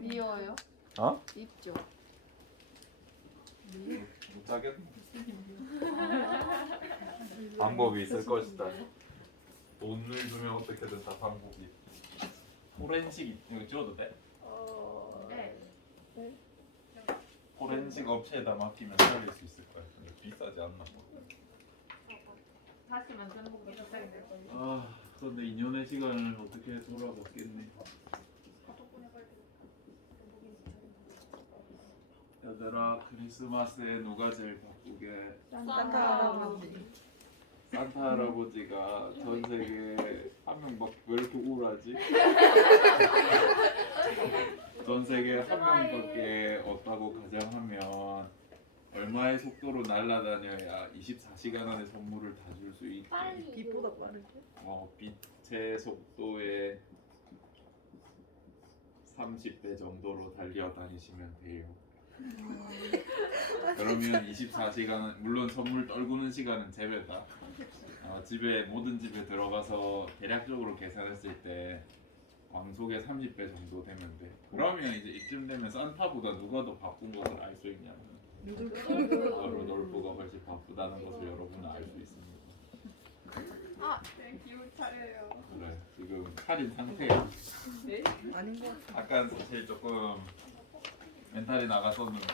미워요? 어? 있죠. 못하겠네. 방법이 있을 것이다. 돈을 주면 어떻게든 다 방법이. 포렌식 이거 지워도 돼? 네. 포렌식 업체에다 맡기면 살릴 수 있을 거야. 근데 비싸지 않나? 다시 만들어보고 비싸게 될 거예요. 아, 그런데 2년의 시간을 어떻게 돌아봤겠니? 얘들아, 크리스마스에 누가 제일 바쁘게? 산타 할아버지. 산타 할아버지가 전 세계에 한 명밖에 왜 이렇게 우울하지? 전 세계에 한 명밖에 없다고 가정하면 얼마의 속도로 날아다녀야 24시간 안에 선물을 다 줄 수 있게? 빛보다 빠르게? 빛의 속도의 30배 정도로 달려다니시면 돼요. 그러면 24시간은 물론 선물 떨구는 시간은 제외다. 집에 모든 집에 들어가서 대략적으로 계산했을 때 광속의 30배 정도 되면 돼. 그러면 이제 이쯤 되면 산타보다 누가 더 바쁜 것을 알 수 있냐면 루돌프가 훨씬 바쁘다는 것을 여러분은 알 수 있습니다. 네, 기운 차려요. 그래, 지금 차린 상태야. 네? 아닌 것 같아. 아까 사실 조금 멘탈이 나갔었는데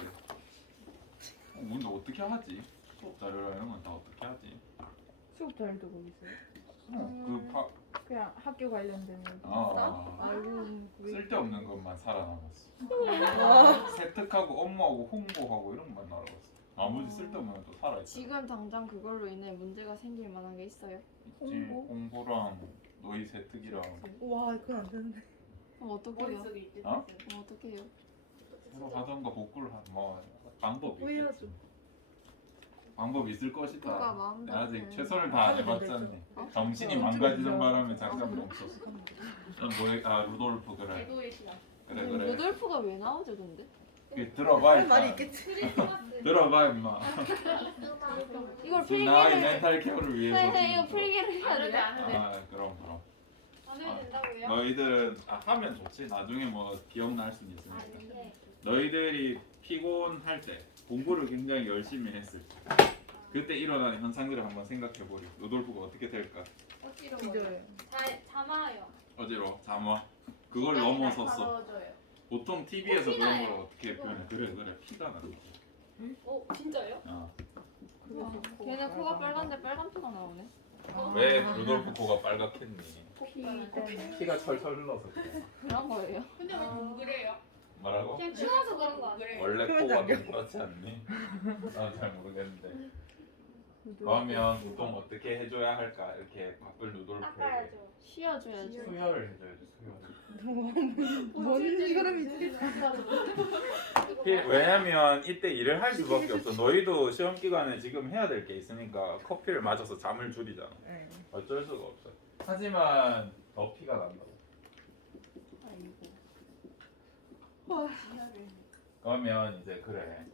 근데 어떻게 하지? 수업 자료랑 이런 건 다 어떻게 하지? 수업 잘 두고 있어요? 그냥 학교 관련된 쓸데없는 것만 살아남았어. 세특하고 업무하고 홍보하고 이런 것만 날아갔어. 나머지 쓸데없는 건 또 살아있어. 지금 당장 그걸로 인해 문제가 생길 만한 게 있어요? 있지. 홍보랑 너희 세특이랑 와 그건 안 되는데. 그럼 어떻게 해요? 어? 그럼 어떻게 해요? 새로 하던가 복구를 뭐 방법이 오해하죠. 있겠지. 방법이 있을 것이다. 누가 마음 내가 아직 같아. 최선을 다 안 해봤잖니. 어? 정신이 망가지는 바람에 잠깐 멈췄어. 넌 뭐해? 루돌프 그래. 그래. 루돌프가 왜 나오죠 근데? 들어봐 할 일단. 말이 있겠지. 들어봐 임마. 이걸 지금 나의 필기를 멘탈 케어를 위해서. 네, 이거 지금 필기를 해야 돼요? 그럼. 안 해도 된다고요? 너희들은 하면 좋지. 나중에 뭐 기억날 수는 있으니까. 너희들이 피곤할 때 공부를 굉장히 열심히 했을 때 그때 일어나는 현상들을 한번 생각해보렴. 루돌프가 어떻게 될까? 기절. 잠아요. 어지러워, 잠와. 그걸 넘어섰어. 보통 TV에서 그런 걸 어떻게 표현해? 그래 피가 나는 거지. 진짜요? 걔네 코가 빨간데 빨간 피가 나오네. 왜 루돌프 코가 빨갛겠니? 피가 철철 흘러서 그래. 그런 거예요? 근데 왜 동그래요? 뭐라고? 그냥 추워서 그런 거 아니에요? 원래 표현 코가 장벽. 좀 그렇지 않니? 난 잘 모르겠는데. 그러면 보통 어떻게 해줘야 할까? 이렇게 바쁜 루돌프에게 닦아야죠. 쉬어줘야지. 수혈을 해줘야지. 수혈을. 뭔 사람이지? 왜냐면 이때 일을 할 수밖에 없어. 너희도 시험 기간에 지금 해야 될 게 있으니까 커피를 마셔서 잠을 줄이잖아. 네. 어쩔 수가 없어. 하지만 더 피가 난다고. 그러면 이제 그래.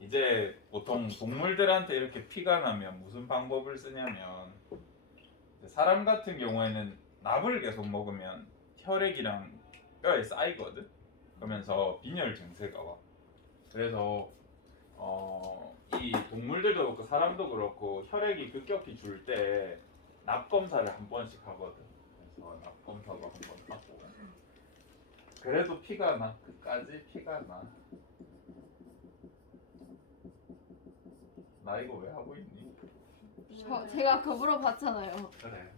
이제 보통 동물들한테 이렇게 피가 나면 무슨 방법을 쓰냐면 사람 같은 경우에는 납을 계속 먹으면 혈액이랑 뼈에 쌓이거든. 그러면서 빈혈 증세가 와. 그래서 이 동물들도 그렇고 사람도 그렇고 혈액이 급격히 줄 때 납 검사를 한 번씩 하거든. 그래서 납 검사도 한 번 하고. 그래도 피가 나. 끝까지 피가 나. 나 이거 왜 하고 있니? 제가 그거 물어봤잖아요. 그래.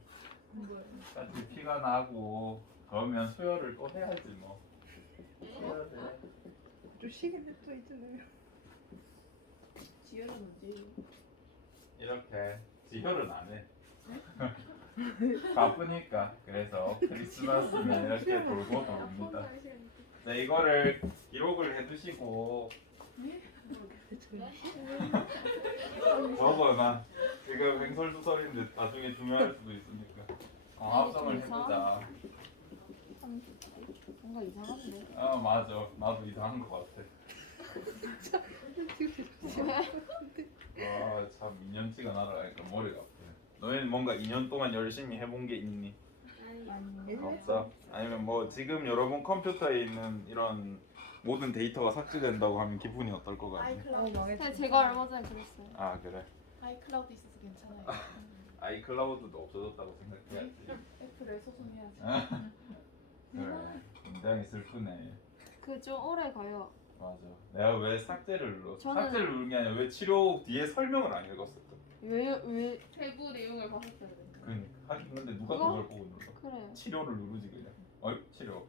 끝까지 피가 나고 그러면 수혈을 또 해야지 뭐. 해야 돼. 좀 쉬게 냅둬 있잖아요. 지효는 뭐지? 이렇게 지혈은 안 해. 바쁘니까. 그래서 크리스마스는 이렇게 돌고 돕니다. 네, 이거를 기록을 해두시고 적어놔. 지금 횡설수설인데 나중에 중요할 수도 있으니까 합성을 해보자. 뭔가 이상한데. 맞아. 나도 이상한 것 같아. 참 2년치가 날아가니까 머리가 아프네. 너희는 뭔가 2년 동안 열심히 해본 게 있니? 아니요. 없어? 아니면 뭐 지금 여러분 컴퓨터에 있는 이런 모든 데이터가 삭제된다고 하면 기분이 어떨 것 같니? 근데 망했어. 제가 얼마 전에 그랬어요. 아 그래? 아이클라우드 있어서 괜찮아요. 아이클라우드도 없어졌다고 생각해야지. 애플에 소송해야지. 그래. 굉장히 슬프네. 그 좀 오래 가요. 맞아. 내가 왜 삭제를 눌렀어? 저는- 삭제를 누른 게 아니라 왜 치료 뒤에 설명을 안 읽었어? 왜 세부 내용을 봤었어야 돼. 그러니까. 하긴 근데 누가 그거? 그걸 보고 눌러? 그래. 치료를 누르지 그냥. 치료.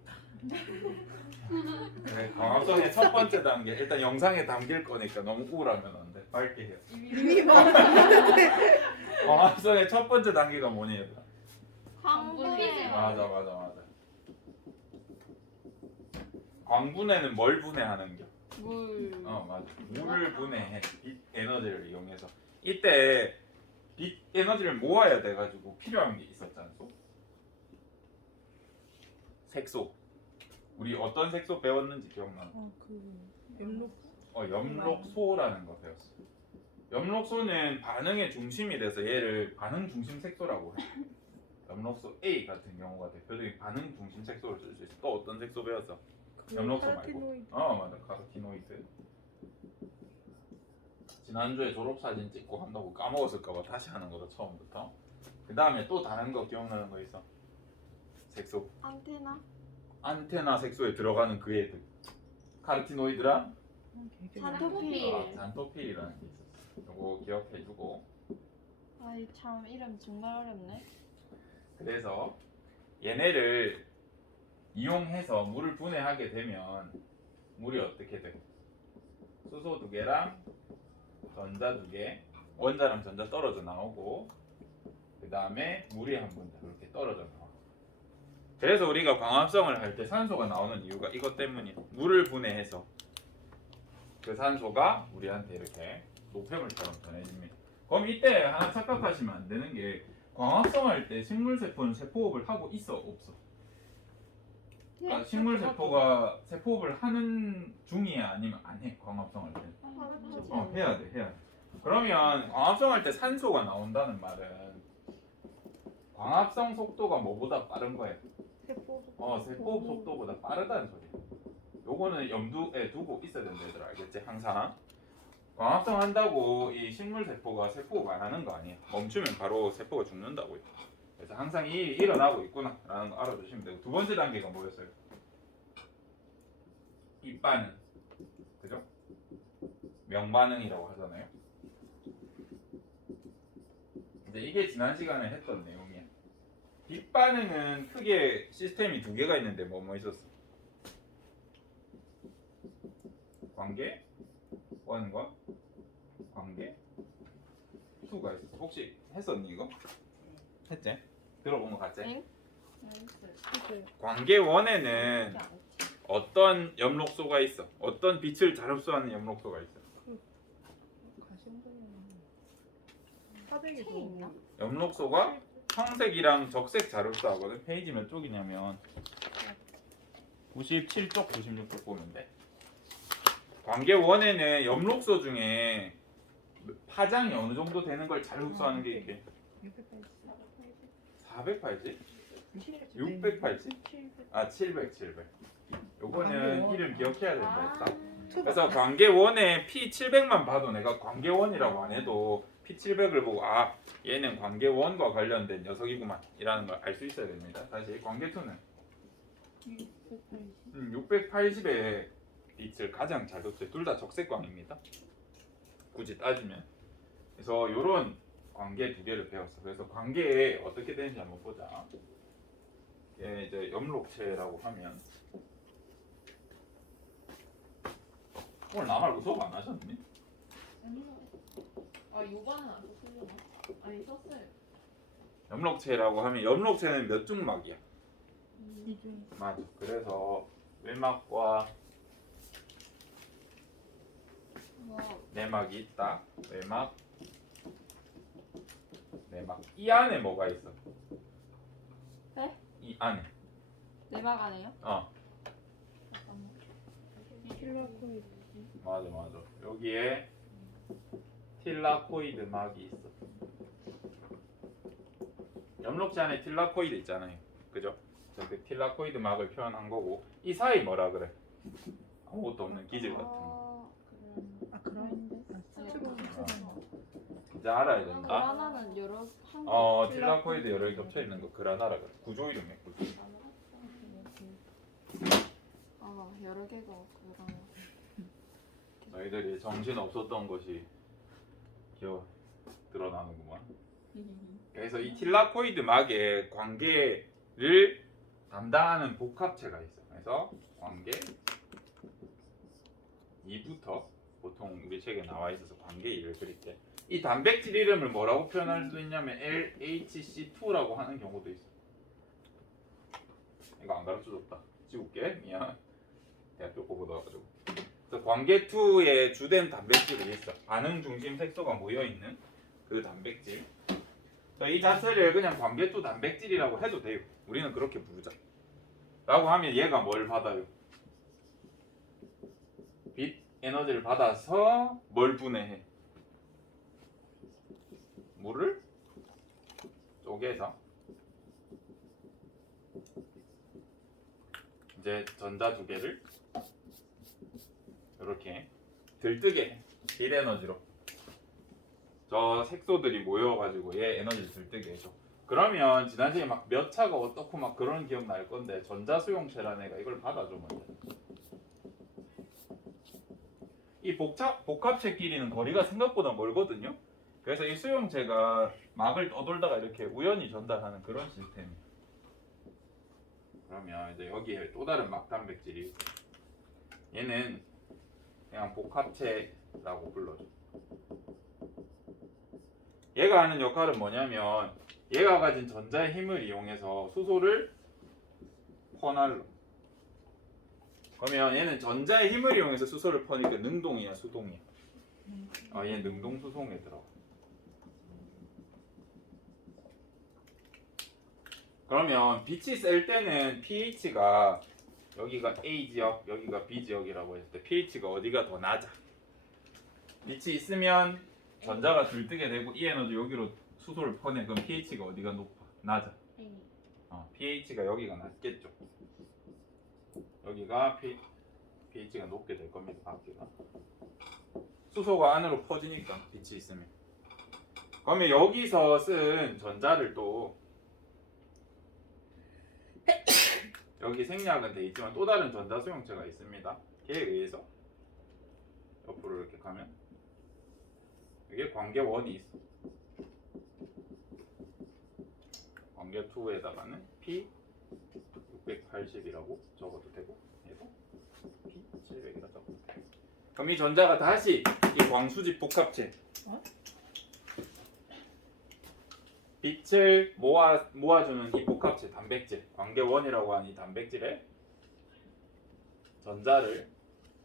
그래. 광합성의 첫 번째 단계. 일단 영상에 담길 거니까 너무 우울하면 안 돼. 밝게 해요. 이미 막 광합성의 첫 번째 단계가 뭐니 얘들아? 광분해. 맞아. 광분해는 뭘 분해하는 겨? 물. 맞아. 물을 분해해. 빛 에너지를 이용해서. 이때 빛 에너지를 모아야 돼가지고 필요한 게 있었잖아. 색소. 우리 어떤 색소 배웠는지 기억나? 염록 염록소라는 거 배웠어. 염록소는 반응의 중심이 돼서 얘를 반응 중심 색소라고 해. 염록소 A 같은 경우가 대표적인 반응 중심 색소를 쓸 수 있어. 또 어떤 색소 배웠어? 염록소 말고. 카로티노이드. 맞아. 카로티노이드. 지난주에 졸업사진 찍고 한다고 까먹었을까봐 다시 하는 거다 처음부터. 그 다음에 또 다른 거 기억나는 거 있어? 색소. 안테나. 안테나 색소에 들어가는 그 애들. 카로티노이드랑 잔토필. 잔토필이라는 게 있었어. 요거 기억해주고. 아이 참 이름 정말 어렵네. 그래서 얘네를 이용해서 물을 분해하게 되면 물이 어떻게 돼? 수소 2개랑 전자 2개, 원자랑 전자 떨어져 나오고 그 다음에 물이 한 번 이렇게 떨어져 나와. 그래서 우리가 광합성을 할 때 산소가 나오는 이유가 이것 때문이야. 물을 분해해서 그 산소가 우리한테 이렇게 노폐물처럼 전해집니다. 그럼 이때 하나 착각하시면 안 되는 게 광합성 할 때 식물 세포는 세포호흡을 하고 있어 없어? 그러니까 식물 세포가 세포호흡을 하는 중이야 아니면 안 해? 광합성 할 때? 해야 돼. 그러면 광합성 할 때 산소가 나온다는 말은 광합성 속도가 뭐보다 빠른 거예요? 세포호흡 속도보다 빠르다는 소리야. 요거는 염두에 두고 있어야 된다 얘들아. 알겠지? 항상 광합성 한다고 이 식물 세포가 세포호흡 안 하는 거 아니야. 멈추면 바로 세포가 죽는다고요. 그래서 항상 이 일어나고 있구나 라는 거 알아두시면 되고. 두 번째 단계가 뭐였어요? 입반응. 그죠? 명반응이라고 하잖아요. 근데 이게 지난 시간에 했던 내용이야. 빛반응은 크게 시스템이 2개가 있는데 뭐 있었어? 관계 1과 관계 2가 있었어. 혹시 했었니 이거? 했지? 들어본 거 같지? 응? 관계 1에는 어떤 염록소가 있어? 어떤 빛을 잘 흡수하는 염록소가 있어? 책 있나? 염록소가 청색이랑 적색 잘 흡수하거든. 페이지 몇 쪽이냐면 97쪽, 96쪽 보면 돼. 관계 1에는 염록소 중에 파장이 어느 정도 되는 걸 잘 흡수하는 게 있게 480? 680? 700. 요거는 이름 기억해야 된다 했다. 그래서 관계 1에 P700만 봐도 내가 관계 1이라고 안 해도 P700을 보고 얘는 관계 1과 관련된 녀석이구만 이라는 걸 알 수 있어야 됩니다. 다시 관계 2는 680의 빛을 가장 잘 흡수해. 둘 다 적색광입니다. 굳이 따지면. 그래서 요런 관계 2개를 배웠어. 그래서 관계에 어떻게 되는지 한번 보자. 얘 이제 염록체라고 하면 오늘 나 말고 수업 안 하셨니? 요거는 안 썼으려나? 아니 썼어요. 염록체라고 하면 염록체는 몇 중막이야? 맞아. 그래서 외막과 내막이 있다. 외막, 내막. 이 안에 뭐가 있어? 네? 이 안에. 내막 안에요? 맞아. 여기에 틸라코이드 막이 있어. 염록체 안에 틸라코이드 있잖아요. 그죠? 저렇게 틸라코이드 막을 표현한 거고 이 사이 뭐라 그래? 아무것도 없는 기질 같은 거. 아 그럼 이제 알아야 된다. 하나는 여러 한 틸라코이드 여러 개 겹쳐 있는 거 그라나라 그래. 구조 이름이야 구조. 여러 개가 그러나. 너희들이 정신 없었던 것이 기어 드러나는구만. 그래서 이 틸라코이드 막의 관계를 담당하는 복합체가 있어. 그래서 관계 2부터 보통 우리 책에 나와 있어서 관계 2를 그릴 때 이 단백질 이름을 뭐라고 표현할 수 있냐면 LHC2라고 하는 경우도 있어. 이거 안 가르쳐줬다. 지울게. 미안. 대학교 거 보다 가지고. 그래서 관계 2의 주된 단백질이 있어. 반응 중심 색소가 모여 있는 그 단백질. 이 자체를 그냥 관계 2 단백질이라고 해도 돼요. 우리는 그렇게 부르자. 라고 하면 얘가 뭘 받아요? 빛 에너지를 받아서 뭘 분해해? 물을 쪼개서 이제 전자 두 개를 이렇게 들뜨게 해. 빛 에너지로 저 색소들이 모여가지고 얘 에너지를 들뜨게 해줘. 그러면 지난 시간에 막 몇 차가 어떻고 막 그런 기억 날 건데 전자 수용체라는 애가 이걸 받아줘 먼저. 이 복합체 끼리는 거리가 생각보다 멀거든요. 그래서 이 수용체가 막을 떠돌다가 이렇게 우연히 전달하는 그런 시스템이에요. 그러면 이제 여기에 또 다른 막 단백질이 있어요. 얘는 그냥 복합체라고 불러줘. 얘가 하는 역할은 뭐냐면 얘가 가진 전자의 힘을 이용해서 수소를 퍼날러. 그러면 얘는 전자의 힘을 이용해서 수소를 퍼니까 능동이야 수동이야? 얘 능동 수송에 들어가. 그러면 빛이 셀 때는 pH가 여기가 A 지역, 여기가 B 지역이라고 했을 때 pH가 어디가 더 낮아? 빛이 있으면 전자가 들뜨게 되고 이 에너지 여기로 수소를 퍼내. 그럼 pH가 어디가 높아? 낮아. pH가 여기가 낮겠죠. 여기가 pH가 높게 될 겁니다. 밖에가. 수소가 안으로 퍼지니까 빛이 있으면. 그러면 여기서 쓴 전자를 또 여기 생략은 돼 있지만 또 다른 전자 수용체가 있습니다. 걔에 의해서 옆으로 이렇게 가면 이게 관계 1이 있어. 관계 2에다가는 P 680이라고 적어도 되고 얘도 P 700이라 적어도 되고. 그럼 이 전자가 다시 이 광수집 복합체 빛을 모아주는 이 복합체 단백질 관계 1이라고 하는 이 단백질에 전자를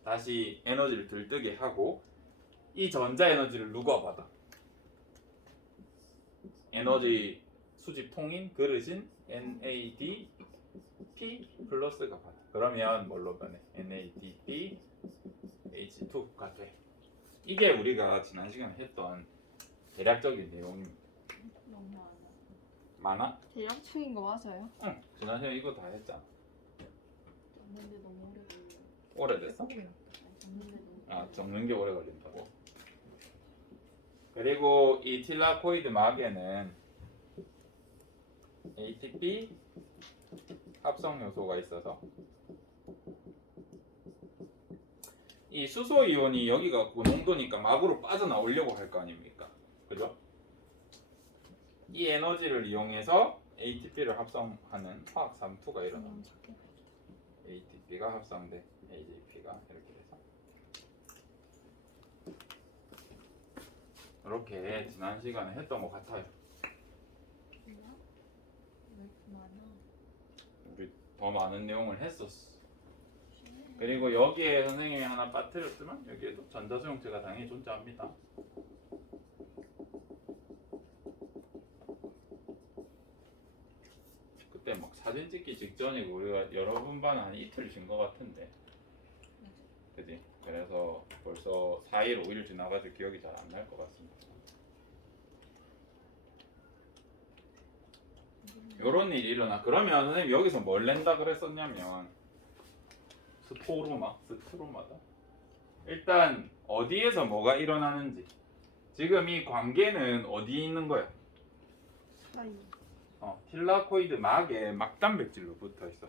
다시 에너지를 들뜨게 하고 이 전자 에너지를 누가 받아? 에너지 수집 통인 그릇인 NADP 플러스가 받아. 그러면 뭘로 변해? NADP H2가 돼. 이게 우리가 지난 시간에 했던 대략적인 내용입니다. 너무 많아? 대략적인 거 맞아요? 응. 지난 시간에 이거 다 했잖아. 적는데 너무 오래 걸려. 오래됐어? 적는데 너무. 적는 게 오래 걸린다고. 그리고 이 틸라코이드 막에는 ATP 합성 요소가 있어서 이 수소 이온이 여기가 고농도니까 막으로 빠져나오려고 할 거 아닙니까? 그죠? 이 에너지를 이용해서 ATP를 합성하는 화학 삼투가 일어납니다. ATP가 합성돼 AGP가 이렇게 돼서 이렇게 지난 시간에 했던 것 같아요. 왜 이렇게 많아? 우리 더 많은 내용을 했었어. 그리고 여기에 선생님이 하나 빠뜨렸지만 여기에도 전자수용체가 당연히 존재합니다. 그때 막 사진 찍기 직전이고 우리가 여러분 반 한 이틀 쉰 것 같은데, 그지? 그래서 벌써 4일, 5일 지나가지고 기억이 잘 안 날 것 같습니다. 요런 일이 일어나. 그러면 선생님 여기서 뭘 낸다 그랬었냐면 스트로마다. 일단 어디에서 뭐가 일어나는지. 지금 이 관계는 어디에 있는 거야? 사이. 틸라코이드 막에 막단백질로 붙어 있어.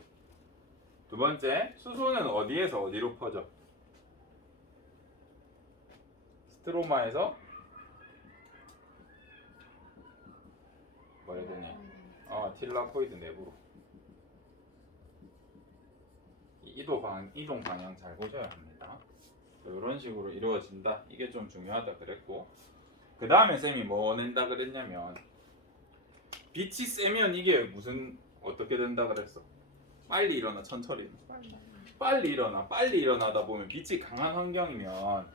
두 번째, 수소는 어디에서 어디로 퍼져? 스트로마에서 뭐 해야 되냐? 틸라코이드 내부로. 이동 방향 잘 보셔야 합니다. 이런 식으로 이루어진다. 이게 좀 중요하다 그랬고, 그 다음에 쌤이 뭐 낸다 그랬냐면 빛이 세면 이게 무슨 어떻게 된다 그랬어? 빨리 일어나, 천천히 빨리 일어나. 빨리 일어나다 보면 빛이 강한 환경이면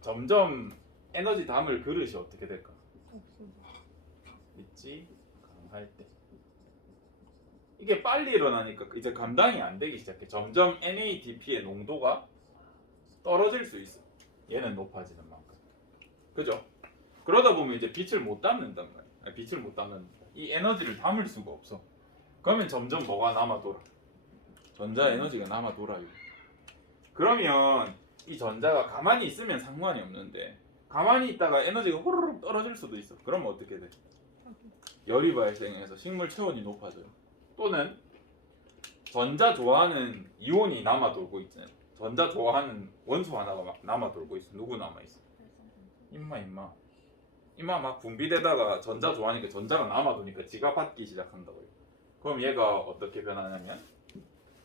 점점 에너지 담을 그릇이 어떻게 될까? 빛이 강할 때 이게 빨리 일어나니까 이제 감당이 안 되기 시작해. 점점 NADP의 농도가 떨어질 수 있어. 얘는 높아지는 만큼. 그죠? 그러다 보면 이제 빛을 못 담는단 말이야. 빛을 못 담는 이 에너지를 담을 수가 없어. 그러면 점점 뭐가 남아 돌아? 전자 에너지가 남아 돌아요. 그러면 이 전자가 가만히 있으면 상관이 없는데 가만히 있다가 에너지가 호로록 떨어질 수도 있어. 그러면 어떻게 돼? 열이 발생해서 식물 체온이 높아져요. 또는 전자 좋아하는 이온이 남아 돌고 있잖아요. 전자 좋아하는 원소 하나가 막 남아 돌고 있어. 누구 남아 있어? 이마 막 분비되다가 전자 좋아하니까 전자가 남아 도니까 지가 받기 시작한다고요. 그럼 얘가 어떻게 변하냐면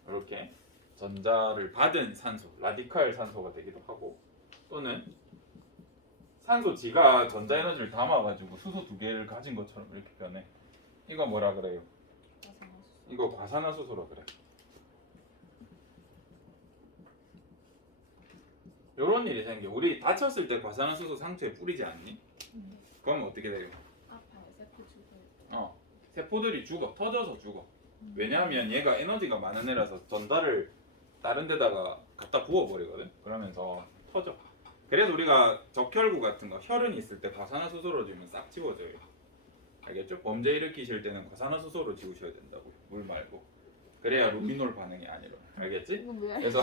이렇게 전자를 받은 산소, 라디칼 산소가 되기도 하고, 또는 산소 지가 전자 에너지를 담아가지고 수소 두 개를 가진 것처럼 이렇게 변해. 이거 뭐라 그래요? 이거 과산화수소라 그래. 요런 일이 생겨. 우리 다쳤을 때 과산화수소 상처에 뿌리지 않니? 그럼 어떻게 돼요? 아파요. 세포 죽어요. 세포들이 죽어. 터져서 죽어. 왜냐하면 얘가 에너지가 많은 애라서 전달을 다른 데다가 갖다 부어버리거든. 그러면서 터져. 그래서 우리가 적혈구 같은 거 혈흔 있을 때 과산화수소로 지우면 싹 지워져요. 알겠죠? 범죄 일으키실 때는 과산화수소로 지우셔야 된다고요. 물 말고. 그래야 루미놀 반응이 안 일어나. 알겠지? 이거 왜? 그래서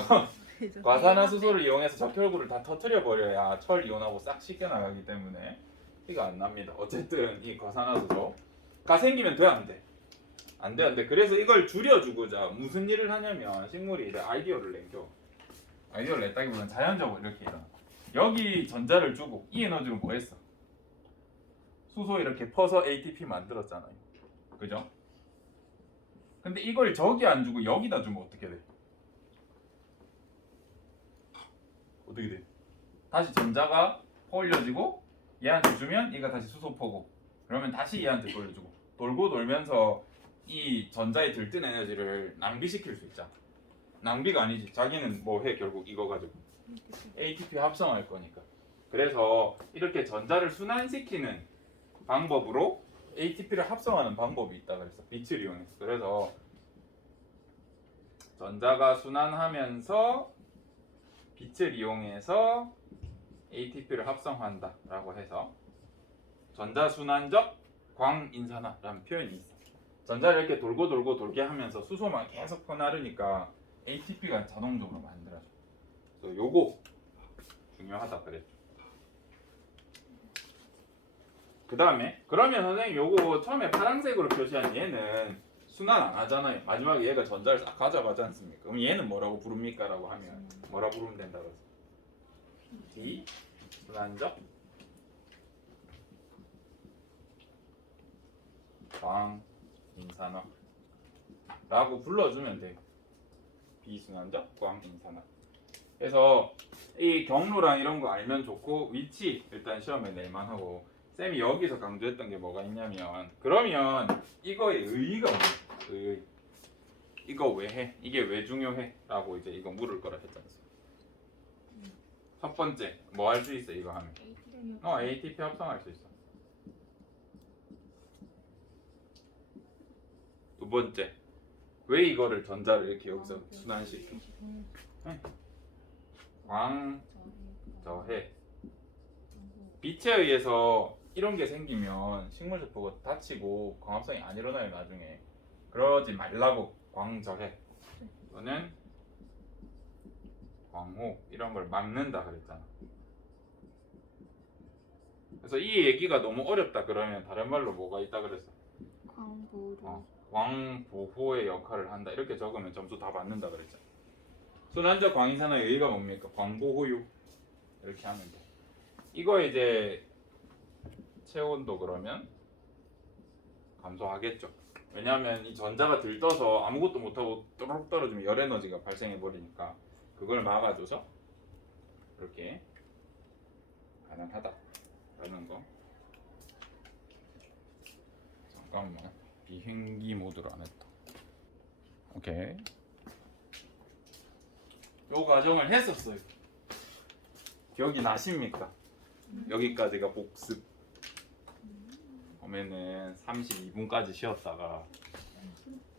과산화수소를 이용해서 적혈구를 다 터뜨려 버려야 철 이온하고 싹 씻겨 나가기 때문에 피가 안 납니다. 어쨌든 이 과산화수소가 생기면 돼, 안 돼? 안 돼, 안 돼. 그래서 이걸 줄여주고자 무슨 일을 하냐면 식물이 이제 아이디어를 내죠. 아이디어를 냈다기보다는 자연적으로 이렇게 일어나. 여기 전자를 주고 이 에너지로 뭐 했어? 수소 이렇게 퍼서 ATP 만들었잖아요. 그죠? 근데 이걸 저기 안 주고 여기다 주면 어떻게 돼? 어떻게 돼? 다시 전자가 퍼올려지고 얘한테 주면 얘가 다시 수소포고, 그러면 다시 얘한테 돌려주고, 돌고 돌면서 이 전자의 들뜬 에너지를 낭비시킬 수 있잖아. 낭비가 아니지. 자기는 뭐 해? 결국 이거 가지고 ATP 합성할 거니까. 그래서 이렇게 전자를 순환시키는 방법으로 ATP를 합성하는 방법이 있다 그랬어. 빛을 이용해서. 그래서 전자가 순환하면서 빛을 이용해서 ATP를 합성한다 라고 해서 전자순환적 광인산화라는 표현이 있어. 전자를 이렇게 돌고 돌게 하면서 수소만 계속 퍼나르니까 ATP가 자동적으로 만들어져. 그래서 요거 중요하다 그랬죠. 그 다음에 그러면 선생님 요거 처음에 파란색으로 표시한 얘는 순환 안 하잖아요. 마지막에 얘가 전자를 싹 가져가지 않습니까? 그럼 얘는 뭐라고 부릅니까? 라고 하면 뭐라 부르면 된다 그랬어? 비순환적 광인산화 라고 불러주면 돼요. 비순환적 광인산화. 그래서 이 경로랑 이런 거 알면 좋고, 위치 일단 시험에 낼만 하고, 쌤이 여기서 강조했던 게 뭐가 있냐면, 그러면 이거의 의의가 뭐예요? 이거 왜 해? 이게 왜 중요해? 라고 이제 이거 물을 거라 했잖아요. 첫 번째 뭐 할 수 있어 이거 하면? ATP 합성할 수 있어. 두 번째, 왜 이거를 전자를 이렇게 여기서 순환시켜? 광저해. 빛에 의해서 이런 게 생기면 식물세포가 다치고 광합성이 안 일어나요 나중에. 그러지 말라고 광적해. 이거는 광호 이런 걸 막는다 그랬잖아. 그래서 이 얘기가 너무 어렵다 그러면 다른 말로 뭐가 있다 그랬어? 광보루. 광보호의 역할을 한다 이렇게 적으면 점수 다 받는다 그랬잖아. 순환적 광이산화 여기가 뭡니까? 광보호유 이렇게 하면 돼. 이거 이제 체온도 그러면 감소하겠죠. 왜냐하면 이 전자가 들떠서 아무것도 못하고 또록 떨어지면 열 에너지가 발생해 버리니까 그걸 막아줘서 이렇게 가능하다라는 거. 잠깐만 비행기 모드로 안 했다. 오케이. 요 과정을 했었어요. 기억이 나십니까? 여기까지가 복습. 그러면은 32분까지 쉬었다가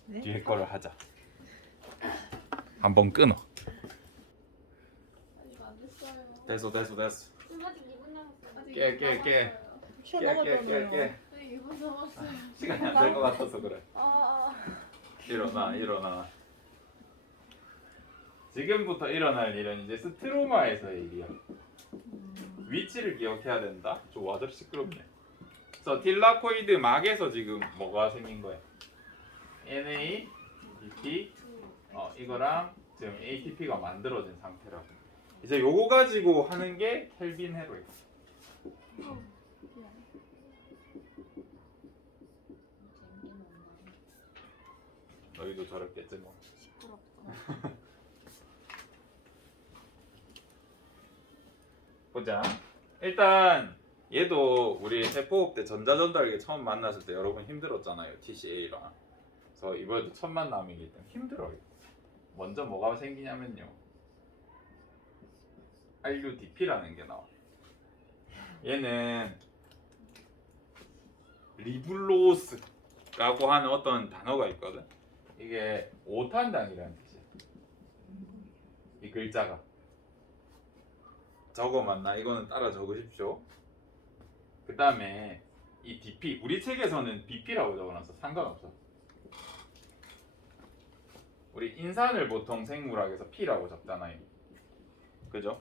네? 뒤에 거를 하자. 한번 끊어. 아직 안 됐어요. 됐어. 지금 아직 2분 남았어요. 아직 깨. 10초 남았잖아요. 깨. 네, 2분 남았어요. 시간이 안 될 것 같아서 그래. 아. 일어나. 지금부터 일어날 일은 이제 스트로마에서의 일이야. 위치를 기억해야 된다. 좀 와들 시끄럽네. 그래서 틸라코이드 막에서 지금 뭐가 생긴 거야? Na, BP, 이거랑 지금 ATP가 만들어진 상태라고. 이제 요거 가지고 하는 게 켈빈 회로야. 너희도 저랬겠지 뭐. 시끄럽다. 보자. 일단 얘도 우리 세포흡 때 전자전달기 처음 만났을 때 여러분 힘들었잖아요. TCA랑. 그래서 이번에도 첫 만남이기 때문에 힘들어요. 먼저 뭐가 생기냐면요. RUDP라는 게 나와. 얘는 리블로스라고 하는 어떤 단어가 있거든. 이게 오탄당이라는 뜻이야. 이 글자가. 적어맞나? 이거는 따라 적으십시오. 그 다음에 이 DP, 우리 책에서는 BP라고 적어놨어. 상관없어. 우리 인산을 보통 생물학에서 P라고 적잖아요. 그죠?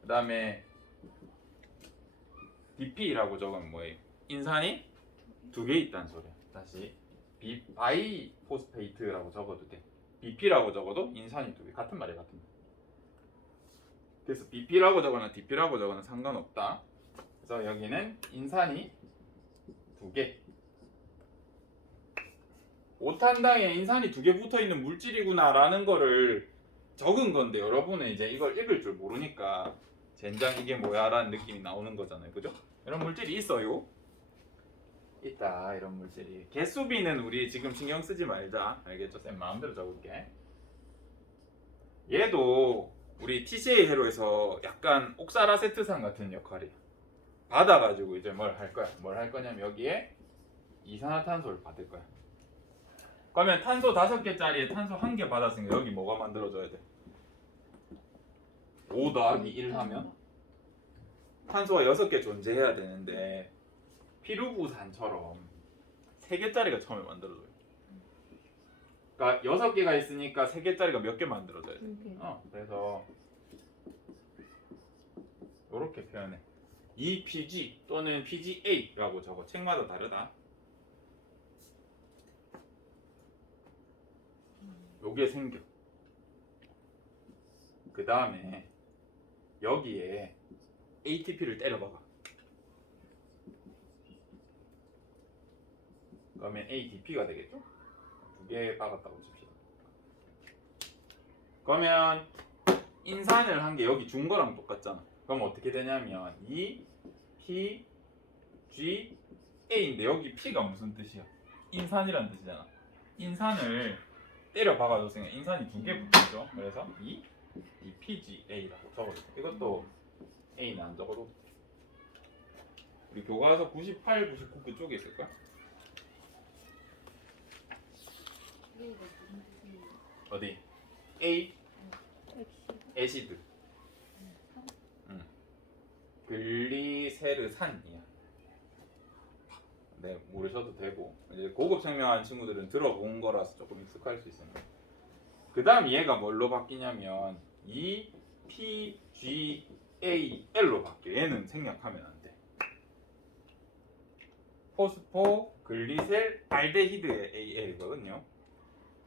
그 다음에 DP라고 적으면 뭐예요? 인산이 두 개 있다는 소리야. 다시 바이포스페이트라고 적어도 돼. BP라고 적어도 인산이 두 개. 같은 말이야, 같은 말. 그래서 BP라고 적거나 DP라고 적거나 상관없다. 그래서 여기는 인산이 두 개. 오탄당에 인산이 두 개 붙어 있는 물질이구나라는 거를 적은 건데 여러분은 이제 이걸 읽을 줄 모르니까 젠장 이게 뭐야라는 느낌이 나오는 거잖아요. 그죠? 이런 물질이 있어요. 있다 이런 물질이. 개수비는 우리 지금 신경 쓰지 말자. 알겠죠? 쌤 마음대로 적을게. 얘도 우리 TCA 회로에서 약간 옥살아세트산 같은 역할이야. 받아가지고 이제 뭘 할 거야? 뭘 할 거냐면 여기에 이산화탄소를 받을 거야. 그러면 탄소 5개짜리에 탄소 1개 받았으니까 여기 뭐가 만들어져야 돼? 5 더하기 1 하면 탄소가 6개 존재해야 되는데 피루부산처럼 3개짜리가 처음에 만들어져요. 그러니까 6개가 있으니까 3개짜리가 몇 개 만들어져야 돼? 그래서 이렇게 표현해. EPG 또는 PGA라고 적어. 책마다 다르다. 요게 생겨. 그 다음에 여기에 ATP를 때려박아. 그러면 ADP가 되겠죠? 2개 박았다고 칩시다. 그러면 인산을 한 게 여기 준 거랑 똑같잖아. 그럼 어떻게 되냐면 E, P, G, A인데 여기 P가 무슨 뜻이야? 인산이란 뜻이잖아. 인산을 때려 박아줬으니까 인산이 2개 붙었죠. 그래서 E, DPGA라고 적어줘. 이것도 A는 안 적어도 우리 교과서 98, 99 그쪽에 있을 거야. 어디? A 에시드. 글리세르산이야. 네, 모르셔도 되고 이제 고급 생명하는 친구들은 들어본 거라서 조금 익숙할 수 있습니다. 그 다음 얘가 뭘로 바뀌냐면 EPGAL로 바뀌어요. 얘는 생략하면 안 돼. 포스포 글리셀 알데히드의 AL이거든요.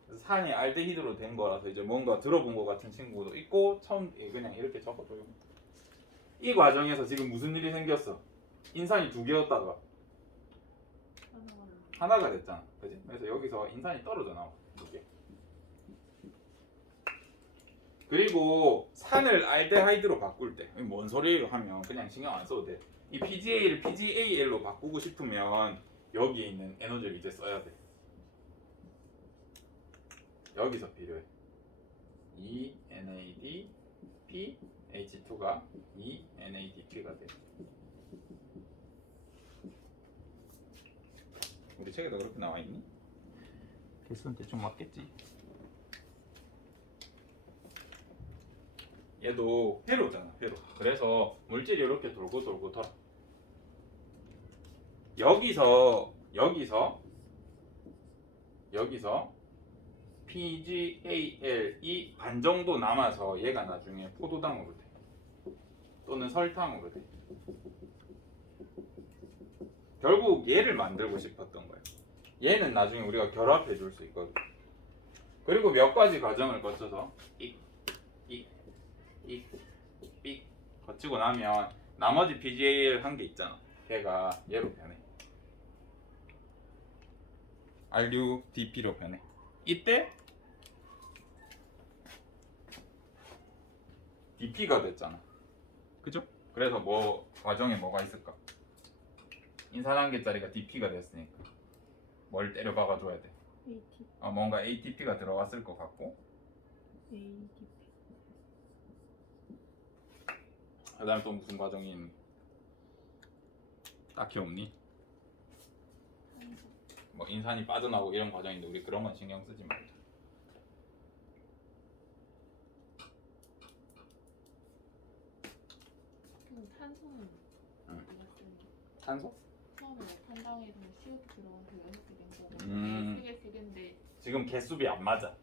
그래서 산이 알데히드로 된 거라서 이제 뭔가 들어본 것 같은 친구도 있고 처음 그냥 이렇게 적어줘요. 이 과정에서 지금 무슨 일이 생겼어? 인산이 두 개였다가 하나가 됐잖아, 그지? 그래서 여기서 인산이 떨어져 나와, 두 개. 그리고 산을 알데하이드로 바꿀 때, 뭔 소리예요 하면 그냥 신경 안 써도 돼. 이 PGA를 PGAL로 바꾸고 싶으면 여기에 있는 에너지를 이제 써야 돼. 여기서 필요해. ENADP H2가 ENADP가 돼. 우리 책에도 그렇게 나와 있니? 개수는 대충 맞겠지. 얘도 회로잖아, 회로. 그래서 물질이 이렇게 돌고 돌고 돌아. 여기서 PGAL이 반 정도 남아서 얘가 나중에 포도당으로 돼. 또는 설탕으로 돼. 결국 얘를 만들고 싶었던 거예요. 얘는 나중에 우리가 결합해 줄 수 있거든. 그리고 몇 가지 과정을 거쳐서 삑 거치고 나면 나머지 PGAL 한 개 있잖아. 걔가 얘로 변해. RUDP로 변해. 이때 DP가 됐잖아. 그죠? 그래서 뭐 과정에 뭐가 있을까? 인산 한 개짜리가 DP가 됐으니까 뭘 때려 박아줘야 돼. AT. 뭔가 ATP가 들어갔을 것 같고. ATP. 그다음 또 무슨 과정이 딱히 없니? 뭐 인산이 빠져나오고 이런 과정인데 우리 그런 건 신경 쓰지 말자. 그럼 탄소는 응. 어떻게 쓰는 탄소? 처음에 탄당에서 CO2 들어가서 6개 된 거고 음. 3개인데 지금 개수비 안 맞아.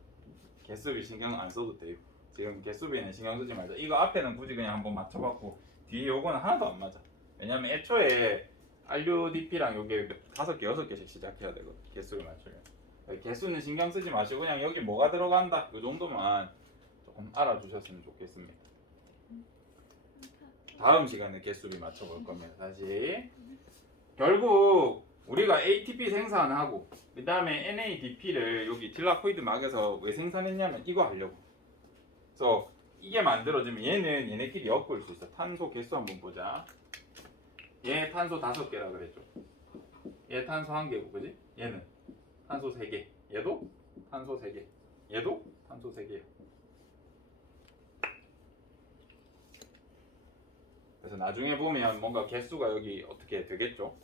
개수비 신경 안 써도 돼요. 지금 개수비는 신경 쓰지 말자. 이거 앞에는 굳이 그냥 한번 맞춰봤고 뒤에 요거는 하나도 안 맞아. 왜냐면 애초에 RUDP랑 요게 5개, 6개씩 시작해야 되거든. 개수를 맞추려면. 개수는 신경 쓰지 마시고 그냥 여기 뭐가 들어간다. 요 정도만 조금 알아주셨으면 좋겠습니다. 다음 시간에 개수비 맞춰볼 겁니다. 다시. 결국 우리가 ATP 생산하고 그 다음에 NADP를 여기 딜라코이드 막에서 왜 생산했냐면 이거 하려고. 그래서 이게 만들어지면 얘네끼리 엮을 수 있어. 탄소 개수 한번 보자. 얘 탄소 5개라 그랬죠. 얘 탄소 1개고, 그지? 얘는 탄소 3개. 얘도 탄소 3개. 얘도 탄소 3개야. 그래서 나중에 보면 뭔가 개수가 여기 어떻게 되겠죠?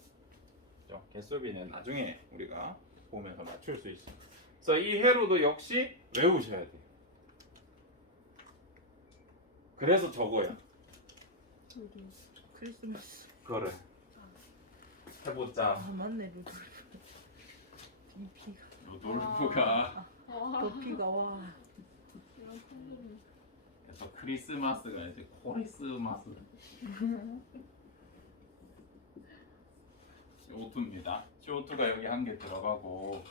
그죠? 개수비는 나중에 우리가 보면서 맞출 수 있어. 그래서 이 회로도 역시 외우셔야 돼요. 그래서 저거야. 크리스마스. 그거를 해보자. 맞네 루돌프. 이 피가. 루돌프가 도피가 와. 이런 팬들은 그래서 크리스마스가 이제 코리스마스. CO2입니다. CO2가 여기 한 개 들어가고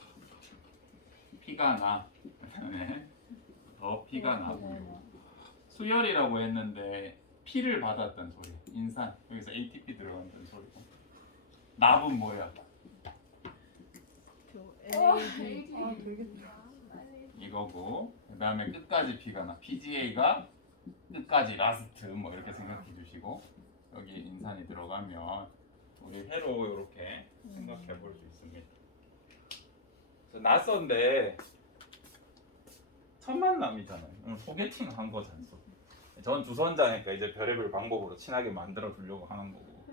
피가 나. 네. 더 피가 나고 수열이라고 했는데 피를 받았던 소리. 인산 여기서 ATP 들어간다는 소리고. 납은 뭐야? 저 AD. 아 되겠다. 이거고 그 다음에 끝까지 피가 나. PGA가 끝까지 라스트 뭐 이렇게 생각해 주시고 여기 인산이 들어가면 우리 회로 이렇게 생각해 볼 수 있습니다. 그래서 낯선데 첫 만남이잖아요. 소개팅 한 거잖아요. 전 주선자니까 이제 별의별 방법으로 친하게 만들어 주려고 하는 거고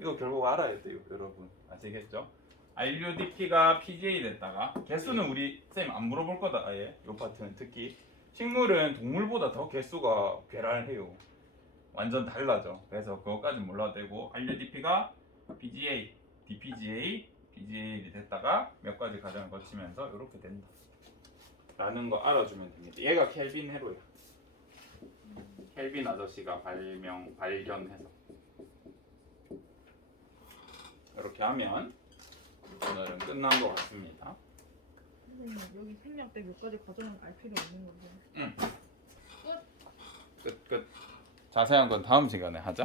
이거 결국 알아야 돼요, 여러분. 아시겠죠? RUDP가 PGA 됐다가 개수는 우리 쌤 안 물어볼 거다. 아예 이 파트는 특히 식물은 동물보다 더 개수가 괴랄해요. 완전 달라져. 그래서 그것까지 몰라도 되고 RUDP가 PGA, DPGA, 비질이 됐다가 몇 가지 과정을 거치면서 이렇게 된다 라는 거 알아주면 됩니다. 얘가 켈빈 헤로야. 켈빈 아저씨가 발견해서 이렇게 하면 오늘은 끝난 것 같습니다. 선생님 여기 생략 때 몇 가지 과정은 알 필요 없는 건데. 끝. 자세한 건 다음 시간에 하자.